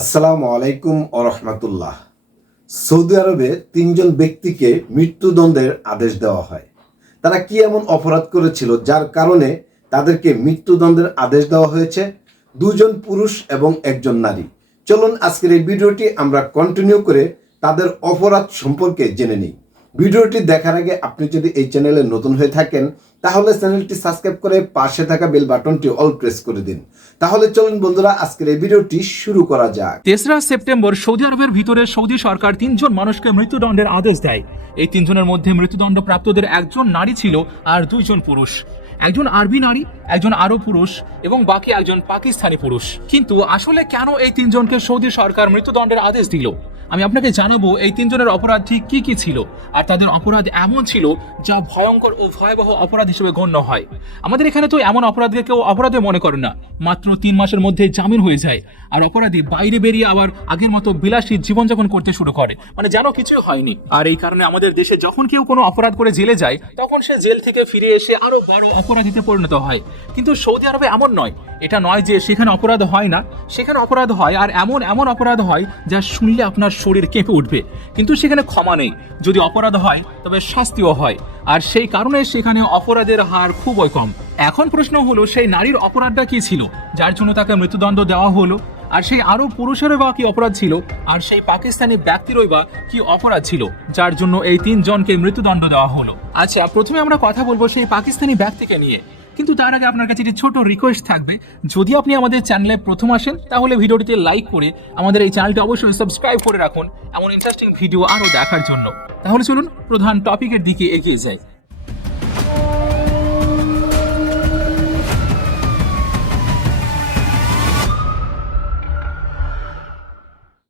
আসসালামু আলাইকুম ওয়া রাহমাতুল্লাহ। সৌদি আরবে তিনজন ব্যক্তিকে মৃত্যুদণ্ডের আদেশ দেওয়া হয়। তারা কি এমন অপরাধ করেছিল যার কারণে তাদেরকে মৃত্যুদণ্ডের আদেশ দেওয়া হয়েছে? দুজন পুরুষ এবং একজন নারী। চলুন আজকের এই ভিডিওটি আমরা কন্টিনিউ করে তাদের অপরাধ সম্পর্কে জেনে নিই। ভিডিওটি দেখার আগে আপনি যদি এই চ্যানেলে নতুন হয়ে থাকেন তাহলে চ্যানেলটি সাবস্ক্রাইব করে পাশে থাকা বেল বাটনটি অল প্রেস করে দিন। তাহলে চলুন বন্ধুরা আজকের এই ভিডিওটি শুরু করা যাক। 3রা সেপ্টেম্বর সৌদি আরবের ভিতরে সৌদি সরকার 3 জন মানুষকে মৃত্যুদণ্ডের আদেশ দেয়। এই 3 জনের মধ্যে মৃত্যুদণ্ড প্রাপ্তদের একজন নারী ছিল আর 2 জন পুরুষ। একজন আরবি নারী, একজন আরব পুরুষ এবং বাকি একজন পাকিস্তানি পুরুষ। কিন্তু আসলে কেন এই 3 জনকে সৌদি সরকার মৃত্যুদণ্ডের আদেশ দিল? আমি আপনাকে জানাবো এই 3 জনের অপরাধ ঠিক কি কি ছিল আর তাদের অপরাধ এমন ছিল যা ভয়ঙ্কর ও ভয়াবহ অপরাধ হিসেবে গণ্য হয়। আমাদের এখানে তো এমন অপরাধকে কেউ অপরাধে মনে করে না, মাত্র 3 মাসের মধ্যে জামিন হয়ে যায় আর অপরাধী বাইরে বেরিয়ে আবার আগের মতো বিলাসী জীবনযাপন করতে শুরু করে, মানে যেন কিছুই হয়নি। আর এই কারণে আমাদের দেশে যখন কেউ কোনো অপরাধ করে জেলে যায় তখন সে জেল থেকে ফিরে এসে আরো বড় অপরাধীতে পরিণত হয়। কিন্তু সৌদি আরবে এমন নয়। এটা নয় যে সেখানে অপরাধ হয় না, সেখানে অপরাধ হয় আর এমন এমন অপরাধ হয় যা শুনলে আপনার শরীর কেঁপে উঠবে। কিন্তু সেখানে ক্ষমা নেই, যদি অপরাধ হয় তবে শাস্তিও হয়, আর সেই কারণে সেখানে অপরাধের হার খুবই কম। এখন প্রশ্ন হলো সেই নারীর অপরাধটা কি ছিল যার জন্য তাকে মৃত্যুদণ্ড দেওয়া হলো, আর সেই আরো পুরুষেরও বা কি অপরাধ ছিল, আর সেই পাকিস্তানি ব্যক্তিরই বা কি অপরাধ ছিল যার জন্য এই 3 জনকে মৃত্যুদণ্ড দেওয়া হলো। আচ্ছা, প্রথমে আমরা কথা বলবো সেই পাকিস্তানি ব্যক্তিকে নিয়ে। কিন্তু তার আগে আপনার কাছে একটি ছোট রিকোয়েস্ট থাকবে, যদি আপনি আমাদের চ্যানেলে প্রথম আসেন তাহলে ভিডিওটিতে লাইক করে আমাদের এই চ্যানেলটি অবশ্যই সাবস্ক্রাইব করে রাখুন এমন ইন্টারেস্টিং ভিডিও আরও দেখার জন্য। তাহলে চলুন প্রধান টপিকের দিকে এগিয়ে যাই।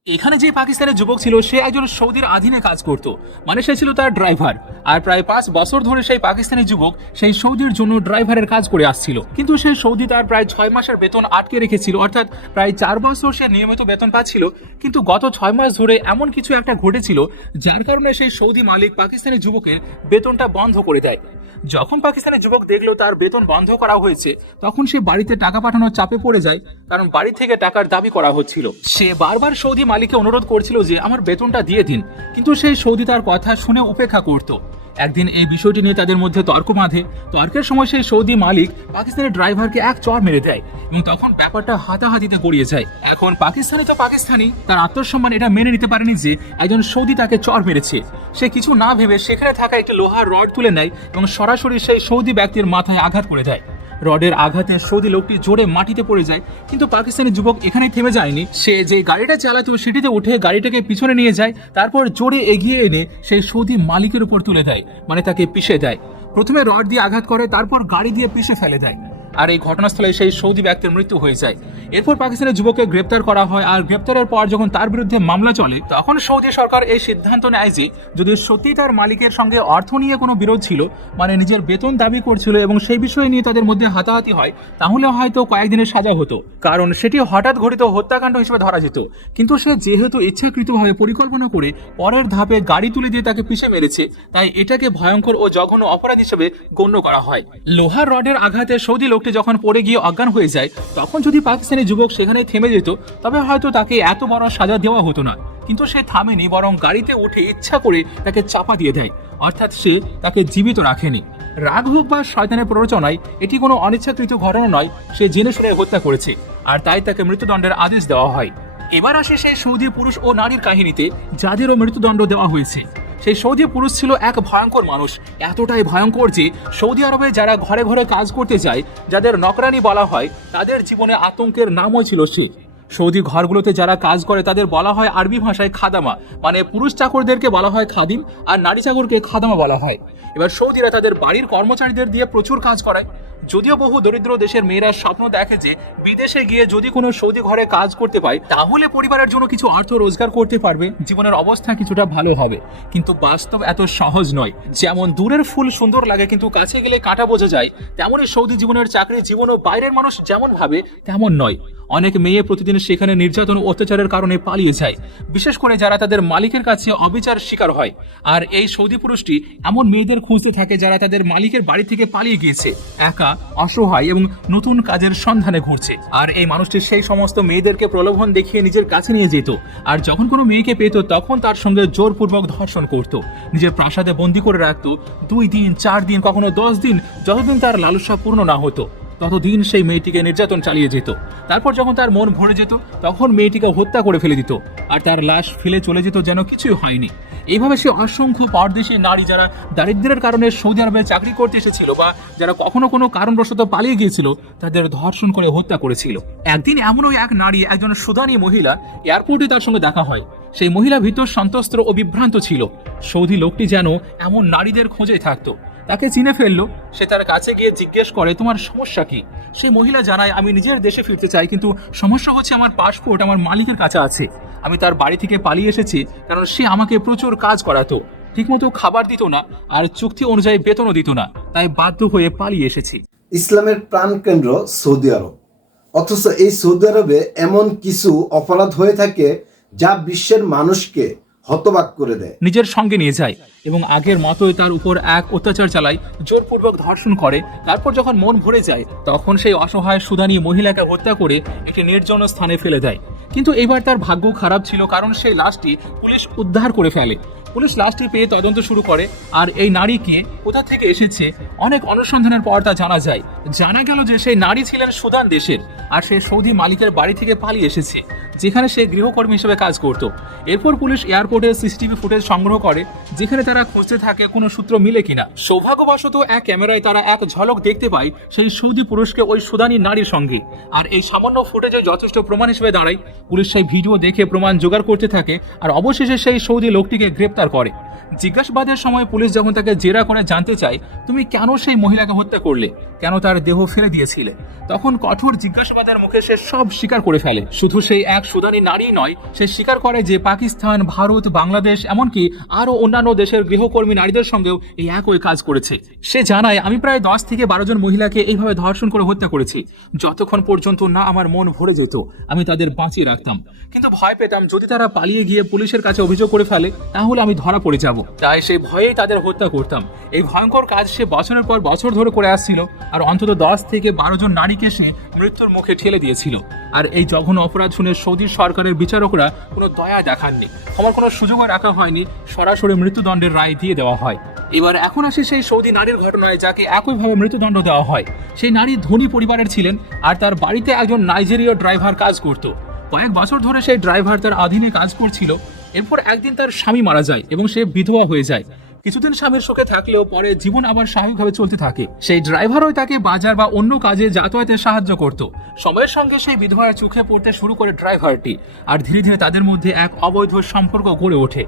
এখানে যে পাকিস্তানের যুবক ছিল সে একজন সৌদির অধীনে কাজ করত, মানে সে ছিল তার ড্রাইভার। আর প্রায় 5 বছর ধরে সেই পাকিস্তানি যুবক সেই সৌদির জন্য ড্রাইভারের কাজ করে আসছিল। কিন্তু সেই সৌদি তার প্রায় 6 মাসের বেতন আটকে রেখেছিল, অর্থাৎ প্রায় 4 বছর সে নিয়মিত বেতন পাচ্ছিল। কিন্তু গত 6 মাস ধরে এমন কিছু একটা ঘটেছিল যার কারণে সেই সৌদি মালিক পাকিস্তানি যুবকের বেতনটা বন্ধ করে দেয়। যখন পাকিস্তানি যুবক দেখলো তার বেতন বন্ধ করা হয়েছে তখন সে বাড়িতে টাকা পাঠানোর চাপে পড়ে যায়, কারণ বাড়ি থেকে টাকার দাবি করা হচ্ছিল। সে বারবার সৌদি মালিককে অনুরোধ করছিল যে আমার বেতনটা দিয়ে দিন, কিন্তু সেই সৌদি তার কথা শুনে উপেক্ষা করত। একদিন এই বিষয়টি নিয়ে তাদের মধ্যে তর্ক বাঁধে। তর্কের সময় সেই সৌদি মালিক পাকিস্তানের ড্রাইভারকে এক চড় মেরে দেয় এবং তখন ব্যাপারটা হাতাহাতিতে গড়িয়ে যায়। এখন পাকিস্তানি তো পাকিস্তানি, তার আত্মসম্মান এটা মেনে নিতে পারেনি যে একজন সৌদি তাকে চড় মেরেছে। সে কিছু না ভেবে সেখানে থাকা একটি লোহার রড তুলে নেয় এবং সরাসরি সেই সৌদি ব্যক্তির মাথায় আঘাত করে দেয়। রডের আঘাতে সৌদি লোকটি জোরে মাটিতে পড়ে যায়। কিন্তু পাকিস্তানি যুবক এখানেই থেমে যায়নি, সে যে গাড়িটা চালাতো সেটিতে উঠে গাড়িটাকে পিছনে নিয়ে যায়, তারপর জোরে এগিয়ে এনে সেই সৌদি মালিকের উপর তুলে দেয়, মানে তাকে পিষে দেয়। প্রথমে রড দিয়ে আঘাত করে, তারপর গাড়ি দিয়ে পিষে ফেলে দেয়। আর এই ঘটনাস্থলে সেই সৌদি ব্যক্তির মৃত্যু হয়ে যায়। এরপর পাকিস্তানের যুবককে গ্রেপ্তার করা হয়, আর গ্রেপ্তারের পর যখন তার বিরুদ্ধে মামলা চলে তখন সৌদি সরকার এই সিদ্ধান্ত নেয় যে যদি সত্যি তার মালিকের সঙ্গে অর্থ নিয়ে কোনো বিরোধ ছিল, মানে নিজের বেতন দাবি করছিল এবং সেই বিষয় নিয়ে তাদের মধ্যে হাতাহাতি হয়, তাহলে হয়তো কয়েকদিনের সাজা হতো, কারণ সেটি হঠাৎ ঘটিত হত্যাকাণ্ড হিসেবে ধরা যেত। কিন্তু সে যেহেতু ইচ্ছাকৃতভাবে পরিকল্পনা করে পরের ধাপে গাড়ি তুলে দিয়ে তাকে পিষে মেরেছে, তাই এটাকে ভয়ঙ্কর ও জঘন্য অপরাধ হিসেবে গণ্য করা হয়। লোহার রডের আঘাতে সৌদি লোকটি যখন পড়ে গিয়ে অজ্ঞান হয়ে যায় তখন যদি পাকিস্তানি যুবক সেখানে থেমে যেত তবে হয়তো তাকে এত বড় সাজা দেওয়া হতো না। কিন্তু সে থামেনি, বরং গাড়িতে উঠে ইচ্ছা করে তাকে চাপা দিয়ে দেয়, অর্থাৎ সে তাকে জীবিত রাখেনি। রাগ হোক বা শয়তানের প্ররোচনায় এটি কোনো অনিচ্ছাকৃত ঘটনা নয়, সে জেনে শুনে হত্যা করেছে, আর তাই তাকে মৃত্যুদণ্ডের আদেশ দেওয়া হয়। এবার আসে সেই সৌদি পুরুষ ও নারীর কাহিনীতে যাদেরও মৃত্যুদণ্ড দেওয়া হয়েছে। সেই সৌদি পুরুষ ছিল এক ভয়ঙ্কর মানুষ, এতটাই ভয়ঙ্কর যে সৌদি আরবে যারা ঘরে ঘরে কাজ করতে যায়, যাদের নকরানি বলা হয়, তাদের জীবনে আতঙ্কের নামও ছিল সে। সৌদি ঘরগুলোতে যারা কাজ করে তাদের বলা হয় আরবি ভাষায় খাদামা, মানে পুরুষ চাকরদেরকে বলা হয় খাদিম আর নারী চাকরকে খাদামা বলা হয়। এবার সৌদিরা তাদের বাড়ির কর্মচারীদের দিয়ে প্রচুর কাজ করায়। যদিও বহু দরিদ্র দেশের মেয়েরা স্বপ্ন দেখে যে বিদেশে গিয়ে যদি কোনো সৌদি ঘরে কাজ করতে পায় তাহলে পরিবারের জন্য কিছু অর্থ রোজগার করতে পারবে, জীবনের অবস্থা কিছুটা ভালো হবে। কিন্তু বাস্তব এত সহজ নয়। যেমন দূরের ফুল সুন্দর লাগে কিন্তু কাছে গেলে কাঁটা বোঝা যায়, তেমনই সৌদি জীবনের চাকরি জীবনও বাইরের মানুষ যেমন ভাবে তেমন নয়। অনেক মেয়ে প্রতিদিন সেখানে নির্যাতন ও অত্যাচারের কারণে পালিয়ে যায়, বিশেষ করে যারা তাদের মালিকের কাছে অবিচার শিকার হয়। আর এই সৌদি পুরুষটি এমন মেয়েদের খুঁজতে থাকে যারা তাদের মালিকের বাড়ি থেকে পালিয়ে গিয়েছে, একা, অসহায় এবং নতুন কাজের সন্ধানে ঘুরছে। আর এই মানুষটি সেই সমস্ত মেয়েদেরকে প্রলোভন দেখিয়ে নিজের কাছে নিয়ে যেত, আর যখন কোনো মেয়েকে পেত তখন তার সঙ্গে জোরপূর্বক ধর্ষণ করত, নিজের প্রাসাদে বন্দী করে রাখত 2 দিন, 4 দিন, কখনো 10 দিন, যতদিন তার লালসা পূর্ণ না হতো ততদিন সেই মেয়েটিকে নির্যাতন চালিয়ে যেত। তারপর যখন তার মন ভরে যেত তখন মেয়েটিকে হত্যা করে ফেলে দিত, আর তার লাশ ফেলে চলে যেত যেন কিছুই হয়নি। এইভাবে সে অসংখ্য পরদেশী নারী যারা দারিদ্র্যের কারণে সৌদি আরবে চাকরি করতে এসেছিল বা যারা কখনো কোনো কারণবশত পালিয়ে গিয়েছিল তাদের ধর্ষণ করে হত্যা করেছিল। একদিন এমনও এক নারী, একজন সুদানি মহিলা, এয়ারপোর্টে তার সঙ্গে দেখা হয়। সেই মহিলা ভীত, সন্ত্রস্ত ও বিভ্রান্ত ছিল। সৌদি লোকটি যেন এমন নারীদের খোঁজেই থাকতো। তাকে চিনে ফেললো। সে তার কাছে গিয়ে জিজ্ঞেস করে, তোমার সমস্যা কি? সেই মহিলা জানায়, আমি নিজের দেশে ফিরতে চাই, কিন্তু সমস্যা হচ্ছে আমার পাসপোর্ট আমার মালিকের কাছে আছে। আমি তার বাড়ি থেকে পালিয়ে এসেছি কারণ সে আমাকে প্রচুর কাজ করাতো, ঠিকমতো খাবার দিত না, আর চুক্তি অনুযায়ী বেতনও দিত না, তাই বাধ্য হয়ে পালিয়ে এসেছি। ইসলামের প্রাণকেন্দ্র সৌদি আরব, অথচ এই সৌদি আরবে এমন কিছু অপরাধ হয়ে থাকে যা বিশ্বের মানুষকে হতবাক করে দেয়। নিজের সঙ্গে নিয়ে যায় এবং আগের মতোই তার উপর এক অত্যাচার চালায়, জোরপূর্বক ধর্ষণ করে। তারপর যখন মন ভরে যায় তখন সেই অসহায় সুদানি মহিলাকে হত্যা করে একটি নির্জন স্থানে ফেলে দেয়। কিন্তু এবার তার ভাগ্য খারাপ ছিল, কারণ সেই লাশটি পুলিশ উদ্ধার করে ফেলে। পুলিশ লাশটি পেয়ে তদন্ত শুরু করে, আর এই নারীকে কোথা থেকে এসেছে অনেক অনুসন্ধানের পর তা জানা যায়। জানা গেল যে সেই নারী ছিলেন সুদান দেশের, আর সে সৌদি মালিকের বাড়ি থেকে পালিয়ে এসেছে, যেখানে সে গৃহকর্মী হিসেবে কাজ করত। এরপর পুলিশ এয়ারপোর্টের সিসিটিভি ফুটেজ সংগ্রহ করে, যেখানে তারা খুঁজতে থাকে কোনো সূত্র মিলে কিনা। সৌভাগ্যবশত এক ক্যামেরায় তারা এক ঝলক দেখতে পায় সেই সৌদি পুরুষকে ওই সুদানি নারীর সঙ্গে, আর এই সামান্য ফুটেজে যথেষ্ট প্রমাণ হিসেবে দাঁড়ায়। পুলিশ সেই ভিডিও দেখে প্রমাণ জোগাড় করতে থাকে, আর অবশেষে সেই সৌদি লোকটিকে গ্রেপ্তার করে। জিজ্ঞাসাবাদের সময় পুলিশ যখন তাকে জেরা করে জানতে চায়, তুমি কেন সেই মহিলাকে হত্যা করলে, কেন তার দেহ ফেলে দিয়েছিলে, তখন কঠোর জিজ্ঞাসাবাদের মুখে সে সব স্বীকার করে ফেলে। শুধু সেই এক সুদানি নারী নয়, সে স্বীকার করে যে পাকিস্তান, ভারত, বাংলাদেশ, এমনকি আরও অন্যান্য দেশের গৃহকর্মী নারীদের সঙ্গেও এই একই কাজ করেছে। সে জানায়, আমি প্রায় 10 থেকে 12 জন মহিলাকে এইভাবে ধর্ষণ করে হত্যা করেছি। যতক্ষণ পর্যন্ত না আমার মন ভরে যেত আমি তাদের বাঁচিয়ে রাখতাম, কিন্তু ভয় পেতাম যদি তারা পালিয়ে গিয়ে পুলিশের কাছে অভিযোগ করে ফেলে তাহলে আমি ধরা পড়ে যাব, তাই সেই ভয়েই তাদের হত্যা করতাম। এই ভয়ঙ্কর কাজ সে বছরের পর বছর ধরে করে আসছিল, আর অন্তত 10 থেকে 12 জন নারীকে সে মৃত্যুর মুখে ঠেলে দিয়েছিল। আর এই জঘন্য অপরাধ শুনে সৌদি সরকারের বিচারকরা কোনো দয়া দেখাননি, ক্ষমার কোনো সুযোগও রাখা হয়নি, সরাসরি মৃত্যুদণ্ডের রায় দিয়ে দেওয়া হয়। এবার এখন আসে সেই সৌদি নারীর ঘটনায় যাকে একইভাবে মৃত্যুদণ্ড দেওয়া হয়। সেই নারী ধনী পরিবারের ছিলেন, আর তার বাড়িতে একজন নাইজেরীয় ড্রাইভার কাজ করত। কয়েক বছর ধরে সেই ড্রাইভার তার অধীনে কাজ করছিল। এরপর একদিন তার স্বামী মারা যায় এবং সে বিধবা হয়ে যায়। কিছুদিন স্বামীর সুখে থাকলেও পরে জীবন আবার স্বাভাবিকভাবে চলতে থাকে। সেই ড্রাইভারই তাকে বাজার বা অন্য কাজে যাতায়াতে সাহায্য করত। সময়ের সঙ্গে সেই বিধবার চোখে পড়তে শুরু করে ড্রাইভারটি, আর ধীরে ধীরে তাদের মধ্যে এক অবৈধ সম্পর্ক গড়ে ওঠে।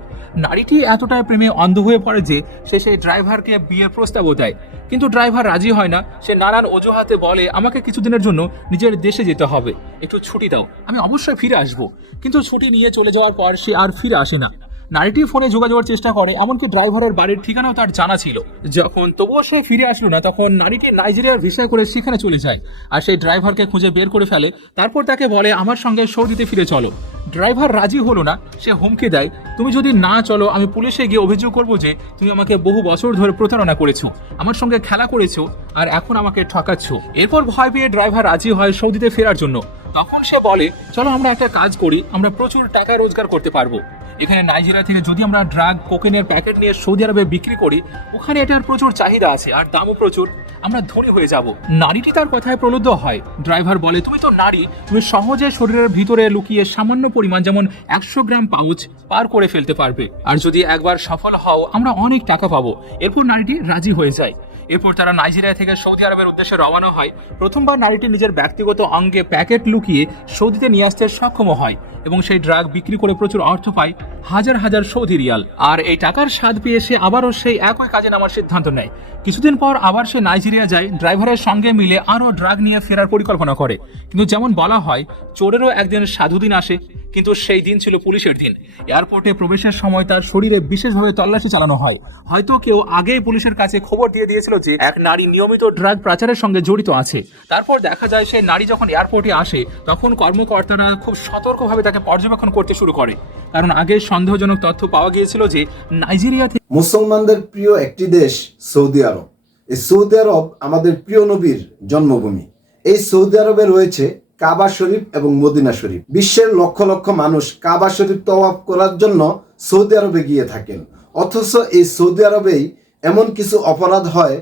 নারীটি এতটাই প্রেমে অন্ধ হয়ে পড়ে যে সে সেই ড্রাইভারকে বিয়ের প্রস্তাবও দেয়, কিন্তু ড্রাইভার রাজি হয় না। সে নানান অজুহাতে বলে, আমাকে কিছুদিনের জন্য নিজের দেশে যেতে হবে, একটু ছুটি দাও, আমি অবশ্যই ফিরে আসবো। কিন্তু ছুটি নিয়ে চলে যাওয়ার পর সে আর ফিরে আসে না। নারীটি ফোনে যোগাযোগের চেষ্টা করে, এমনকি ড্রাইভারের বাড়ির ঠিকানাও তার জানা ছিল। যখন তবুও সে ফিরে আসলো না, তখন নারীটি নাইজেরিয়ার ভিসা করে সেখানে চলে যায়, আর সেই ড্রাইভারকে খুঁজে বের করে ফেলে। তারপর তাকে বলে, আমার সঙ্গে সৌদিতে ফিরে চলো। ড্রাইভার রাজি হলো না। সে হুমকি দেয়, তুমি যদি না চলো আমি পুলিশে গিয়ে অভিযোগ করবো যে তুমি আমাকে বহু বছর ধরে প্রতারণা করেছো, আমার সঙ্গে খেলা করেছো, আর এখন আমাকে ঠকাচ্ছ। এরপর ভয় পেয়ে ড্রাইভার রাজি হয় সৌদিতে ফেরার জন্য। তখন সে বলে, চলো আমরা একটা কাজ করি, আমরা প্রচুর টাকা রোজগার করতে পারবো। এখানে নাইজেরিয়া থেকে যদি আমরা ড্রাগ, কোকেনের প্যাকেট নিয়ে সৌদি আরবে বিক্রি করি, ওখানে এটার প্রচুর চাহিদা আছে আর দামও প্রচুর, আমরা ধনী হয়ে যাব। নারীটি তার কথায় প্রলুব্ধ হয়। ড্রাইভার বলে, তুমি তো নারী, তুমি সহজে শরীরের ভিতরে লুকিয়ে সামান্য পরিমাণ, যেমন 100 গ্রাম পাউচ পার করে ফেলতে পারবে, আর যদি একবার সফল হও আমরা অনেক টাকা পাবো। এরপর নারীটি রাজি হয়ে যায়। এরপর তারা নাইজেরিয়া থেকে সৌদি আরবের উদ্দেশ্যে রওনা হয়। প্রথমবার নারীটি নিজের ব্যক্তিগত অঙ্গে প্যাকেট লুকিয়ে সৌদিতে নিয়ে আসতে সক্ষম হয় এবং সেই ড্রাগ বিক্রি করে প্রচুর অর্থ পায়, হাজার হাজার সৌদি রিয়াল। আর এই টাকার স্বাদ পেয়ে সে আবারও সেই একই কাজে নামার সিদ্ধান্ত নেয়। কিছুদিন পর আবার সে নাইজেরিয়া যায়, ড্রাইভারের সঙ্গে মিলে আরও ড্রাগ নিয়ে ফেরার পরিকল্পনা করে। কিন্তু যেমন বলা হয়, চোরেরও একদিন সাধু দিন আসে, কিন্তু সেই দিন ছিল পুলিশের দিন। এয়ারপোর্টে প্রবেশের সময় তার শরীরে বিশেষভাবে তল্লাশি চালানো হয়। হয়তো কেউ আগেই পুলিশের কাছে খবর দিয়ে দিয়েছিল গিয়েছিল যে এক নারী নিয়মিত ড্রাগ পাচারের সঙ্গে জড়িত আছে। তারপর দেখা যায় সেই নারী যখন এয়ারপোর্টে আসে তখন কর্মকর্তারা খুব সতর্কভাবে তাকে পর্যবেক্ষণ করতে শুরু করে, কারণ আগে সন্দেহজনক তথ্য পাওয়া গিয়েছিল যে নাইজেরিয়া থেকে মুসলমানদের প্রিয় একটি দেশ সৌদি আরব। এই সৌদি আরব আমাদের প্রিয় নবীর জন্মভূমি। এই সৌদি আরবে রয়েছে কাবা শরীফ এবং মদিনা শরীফ। বিশ্বের লক্ষ লক্ষ মানুষ কাবা শরীফ তওয়াফ করার জন্য সৌদি আরবে গিয়ে থাকেন, অথচ এই সৌদি আরবেই এমন কিছু অপরাধ হয়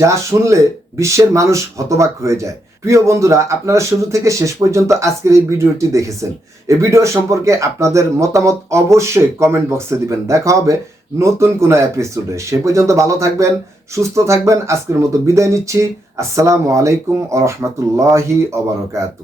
যা শুনলে বিশ্বের মানুষ হতবাক হয়ে যায়। প্রিয় বন্ধুরা, আপনারা শুরু থেকে শেষ পর্যন্ত আজকের এই ভিডিওটি দেখেছেন। এই ভিডিও সম্পর্কে আপনাদের মতামত অবশ্যই কমেন্ট বক্সে দিবেন। দেখা হবে নতুন কোনো এপিসোডে। সে পর্যন্ত ভালো থাকবেন, সুস্থ থাকবেন। আজকের মতো বিদায় নিচ্ছি। আসসালামু আলাইকুম ওয়া রাহমাতুল্লাহি ওয়া বারাকাতুহু।